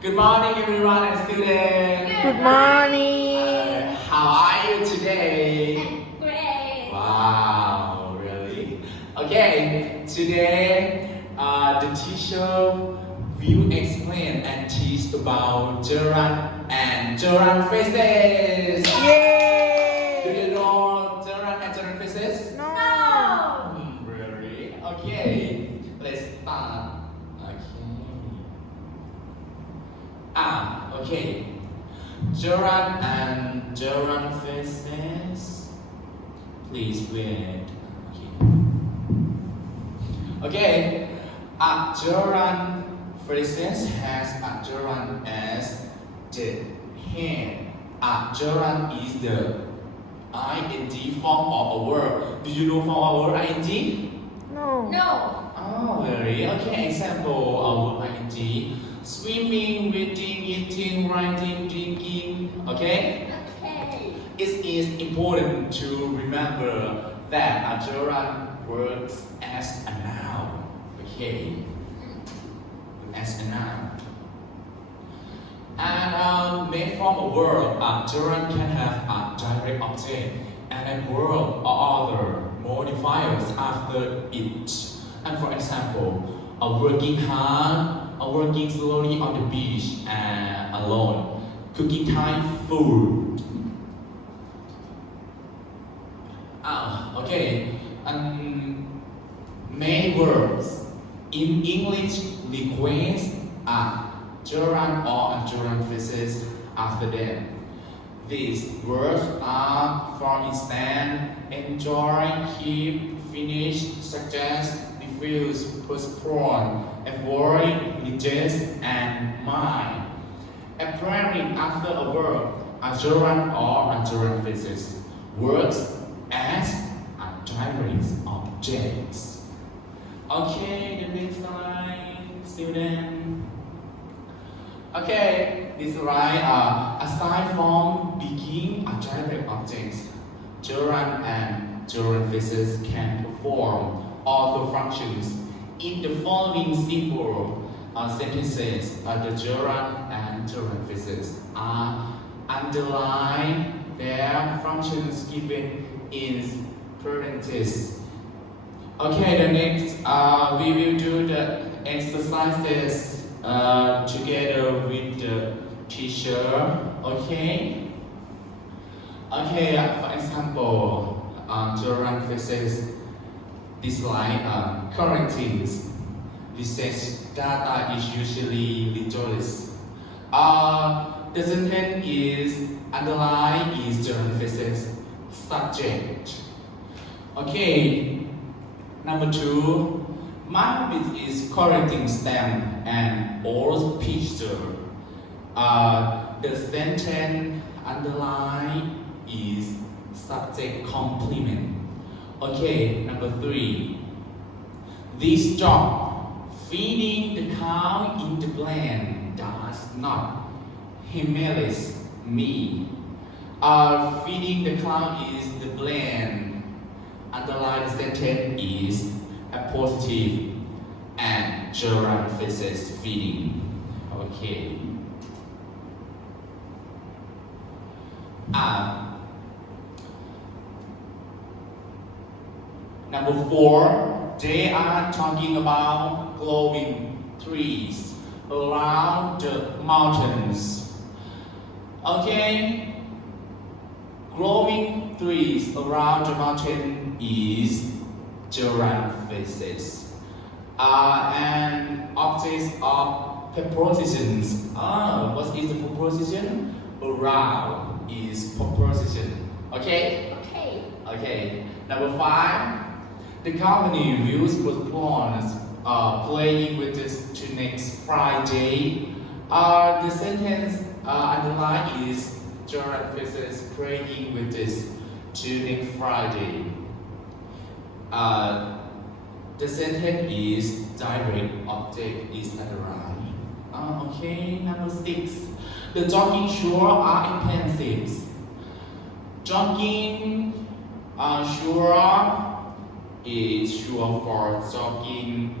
Good morning, everyone and students. Good morning. How are you today? Great. Wow, really? Okay, today the teacher will explain and teach about gerund and gerund phrases. Do Yay! you know gerund and gerund phrases? No. Really? Okay, let's start. Okay. Gerund and gerund phrases. Please wait. Okay. A gerund phrases has a gerund as the head. A gerund is the ing form of a verb. Do you know form of a verb ing? No. No. Oh, very okay. Example of ing: swimming, reading, eating, writing, drinking. Okay. Okay. It is important to remember that a gerund works as a noun. Okay. As a noun. And made from a verb, a gerund can have a direct object and a verb or other modifiers after it. And for example, a working hard, a working slowly on the beach and alone, cooking Thai food. Okay. Many verbs in English request a gerund or a gerund phrases after them. These words are, for instance, enjoy, keep, finish, suggest, refuse, postpone, avoid, reject, and mind. Appearing after a verb, a gerund or a gerund phrases works as a direct object. Okay, the next slide, student. Okay, this slide, aside from being a direct object, gerund and gerund phrases can perform other functions. In the following simple sentences, the gerund and gerund phrases are underlined. Their functions given in parentheses. Okay, the next we will do the exercises together with the teacher. Okay. Okay. For example, gerund phrases. This line, current things. This says data is usually ridiculous. The sentence is underlined is gerund phrases. Subject. Okay. Number 2, my habit is correcting stamp and old picture. The sentence underline is subject complement. Okay, number 3. This job, feeding the cow in the blend, does not humiliate me. Feeding the cow is the blend. Underline the sentence is a positive and gerund phrases feeding. Okay. Number 4, they are talking about glowing trees around the mountains. Okay. Growing trees around the mountain is gerund phrases. And objects of prepositions. What is the preposition? Around is preposition. Okay? Okay. Okay. Number 5. The company will postpone playing with this to next Friday. The sentence underlined is gerund phrases playing with this to next Friday. The sentence is direct object is underlined. Okay, number 6. The jogging shoes are expensive. Jogging shoes is sure for jogging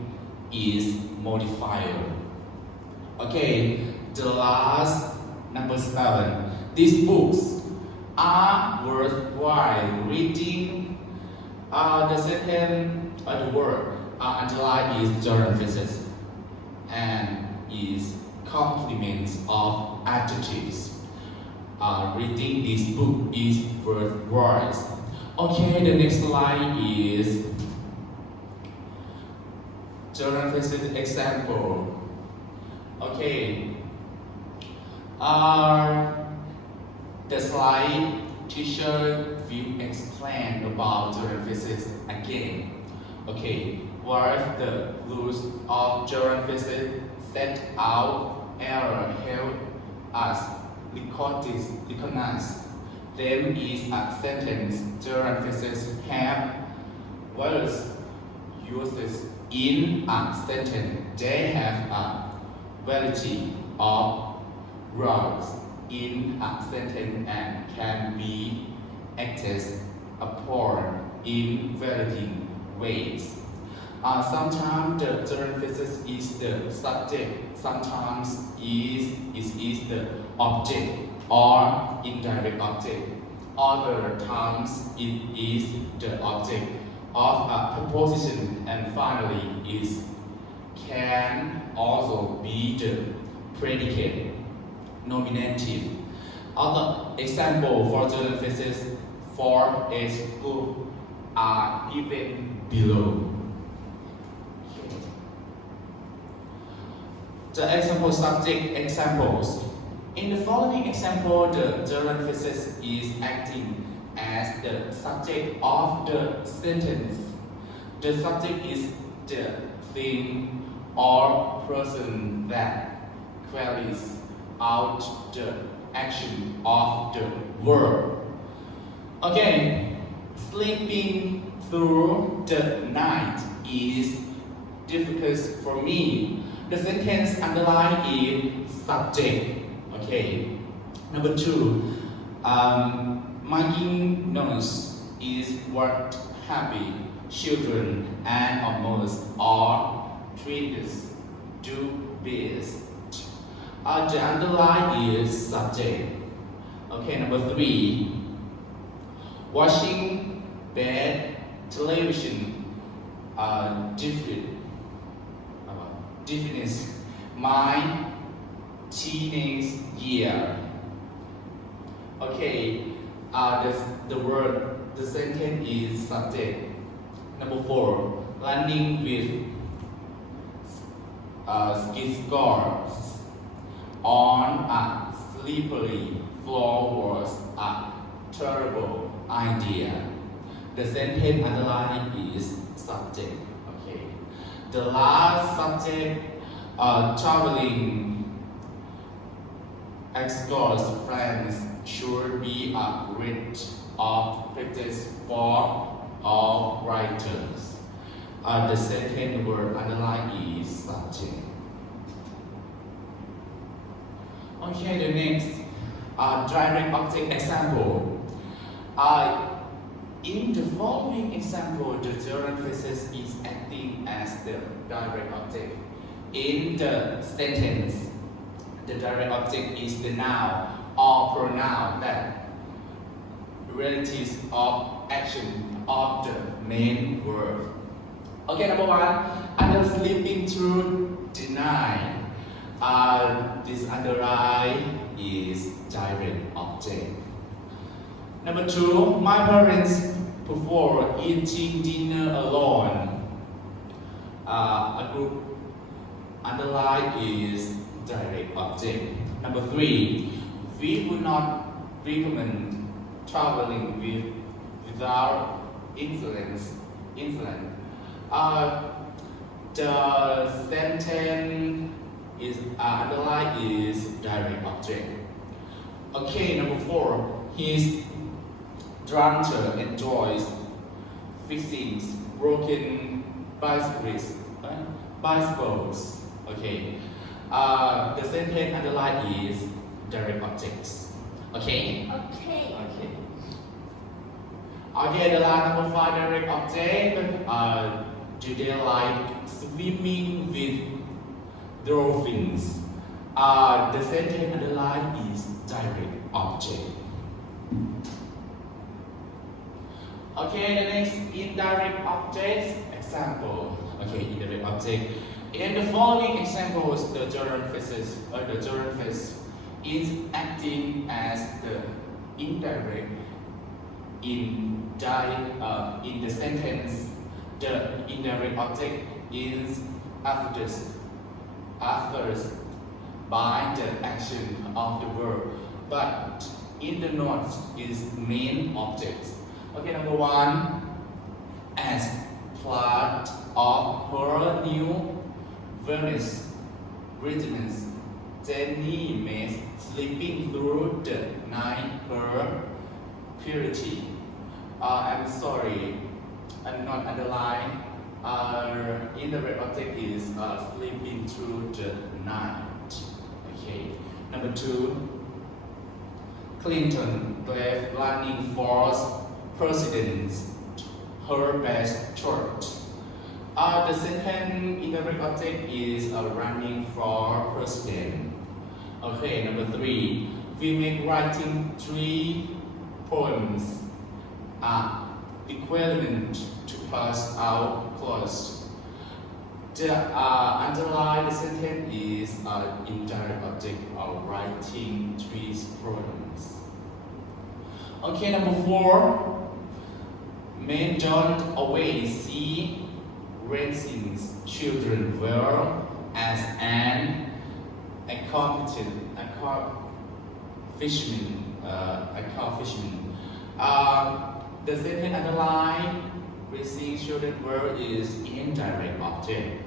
is modifier. Okay, the last number 7. These books are worthwhile reading. The second the word underlined is gerund phrases and is complements of adjectives. Reading this book is worthwhile. Okay, the next line is gerund phrases example. Okay. The slide teacher will explain about gerund phrases again. Okay, what if the rules of gerund phrases set out error help us recognize them is a sentence. Gerund phrases have various uses in a sentence. They have a variety of roles in a sentence and can be acted upon in varying ways. Sometimes the gerund phrases is the subject, sometimes it is the object or indirect object. Other times it is the object of a preposition, and finally it can also be the predicate, nominative. Other examples for gerund phrases for each group are given below. The example subject examples. In the following example, the gerund phrases is acting as the subject of the sentence. The subject is the thing or person that carries out the action of the verb. Okay, sleeping through the night is difficult for me. The sentence underlined is subject. Okay. Number 2, making noise is what happy children and almost all traders do best. The underline is subject. Okay, number 3, watching bad television defines my teenage year. Okay, the sentence is subject. Number 4, landing with ski scores on a slippery floor was a terrible idea. The sentence underlined is subject. Okay. The last subject, traveling excursions friends should be a rich of practice for all writers. The second word underlined is subject. Okay, the next direct object example. In the following example, the gerund phrases is acting as the direct object. In the sentence, the direct object is the noun or pronoun that relatives of action of the main verb. Okay, number 1, under sleeping through the night. This underline is direct object. Number 2, my parents prefer eating dinner alone. A group underline is direct object. Number 3, we would not recommend traveling without influence. The sentence is underline is direct object. Okay, number 4, his drunkard enjoys fixing broken bicycles. Okay. The sentence underline is direct objects. Okay? Okay. Okay. Okay, the last number 5 direct object. Do they like swimming with dolphins? The sentence underlined is direct object. Okay, the next indirect objects example. Okay, indirect object. In the following examples, the gerund phrase is acting as the indirect in the sentence. The indirect object is after by the action of the verb, but in the note is main object. Okay, number one, as part of her new Venice residence, Jenny makes sleeping through the night her purity. I'm sorry, I'm not underlined. Indirect object is sleeping through the night. Okay. Number two, Clinton gave running for president her best shot. The second indirect object is running for president. Okay, number three, we make writing 3 poems equivalent to pass out clause. The underlined sentence is indirect object of writing 3 poems. Okay, number four, men don't always see raising children well as an accomplishment. The sentence underlined raising children well is indirect object.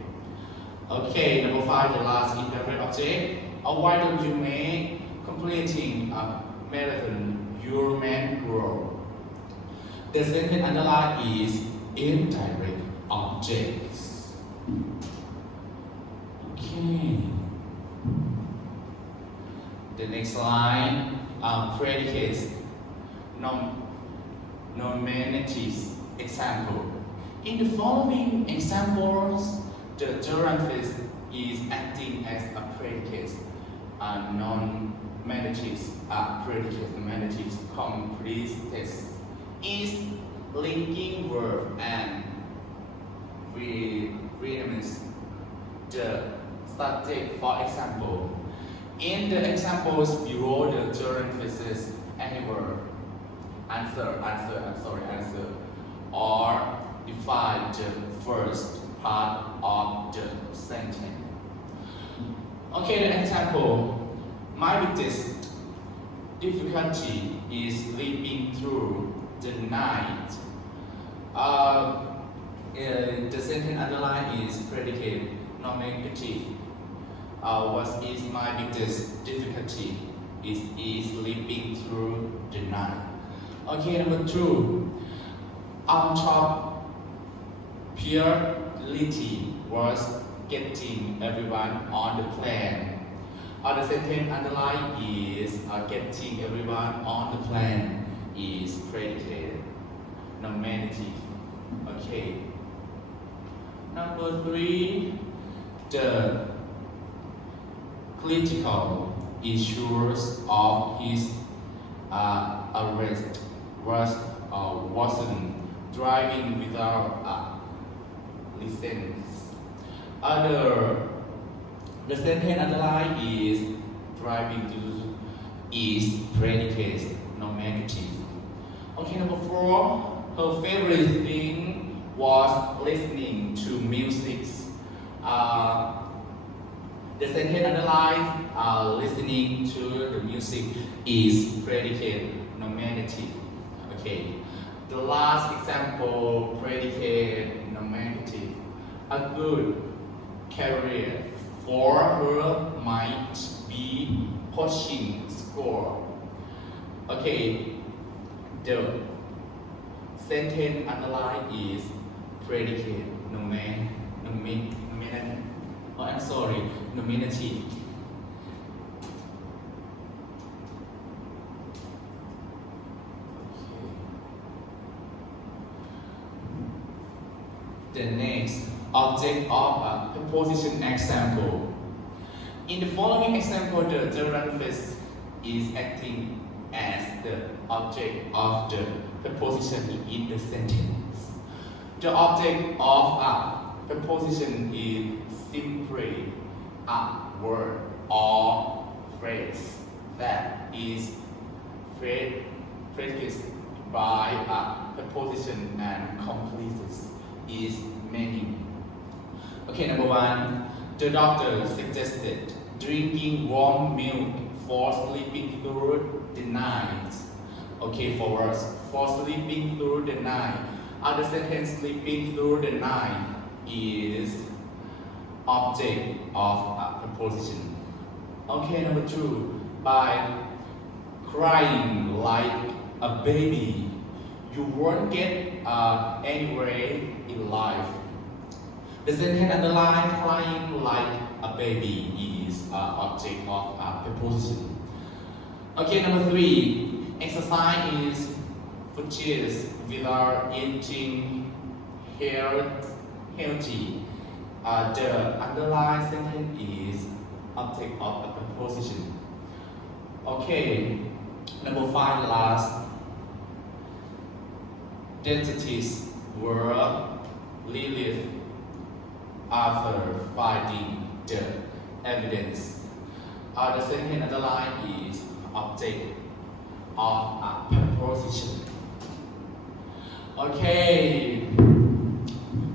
Okay, number five, the last indirect object. Why don't you make completing a marathon your main goal? The sentence underlined is indirect objects. Okay. The next line, predicates, nominatives. Example. In the following examples, the gerund phrase is acting as a predicate. Non-nominatives are predicates. Nominatives complete text is linking verb and remains the subject. For example, in the examples below, the gerund phrases anywhere, answer, or define the first part of the sentence. Okay, the example. My biggest difficulty is sleeping through the night. The sentence underlined is predicate, nominative. What is my biggest difficulty? Is sleeping through the night. Okay, number two. On top, purity was getting everyone on the plane. The sentence underlined is getting everyone on the plane is predicated, nominative. Okay. Number three, the critical issues of his arrest wasn't driving without a license. The sentence underlined is driving to is predicate, nominative. Okay, number four, her favorite thing was listening to music. The sentence underlined listening to the music is predicate, nominative. Okay. The last example, predicate, nominative. A good career for her might be pushing score. Okay, the sentence underlined is predicate, nominative. The next object of a preposition example. In the following example, the gerund phrase is acting as the object of the preposition in the sentence. The object of a preposition is simply a word or phrase that is phrased by a preposition and completes its meaning. Okay, number one, the doctor suggested drinking warm milk for sleeping through the night. Okay, for us, for sleeping through the night. Other sentence, sleeping through the night is object of a preposition. Okay, number two, by crying like a baby, you won't get anywhere in life. The sentence underlined, crying like a baby is object of a preposition. Okay, number three, exercise is purchased without eating healthy. The underlined sentence is object of a preposition. Okay, number five, last. Dentists were relieved after finding the evidence. The sentence underline is object of a preposition. Okay.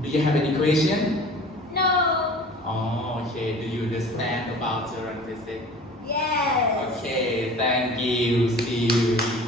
Do you have any question? No. Oh, okay. Do you understand about gerund phrases? Yes. Okay. Thank you. See you.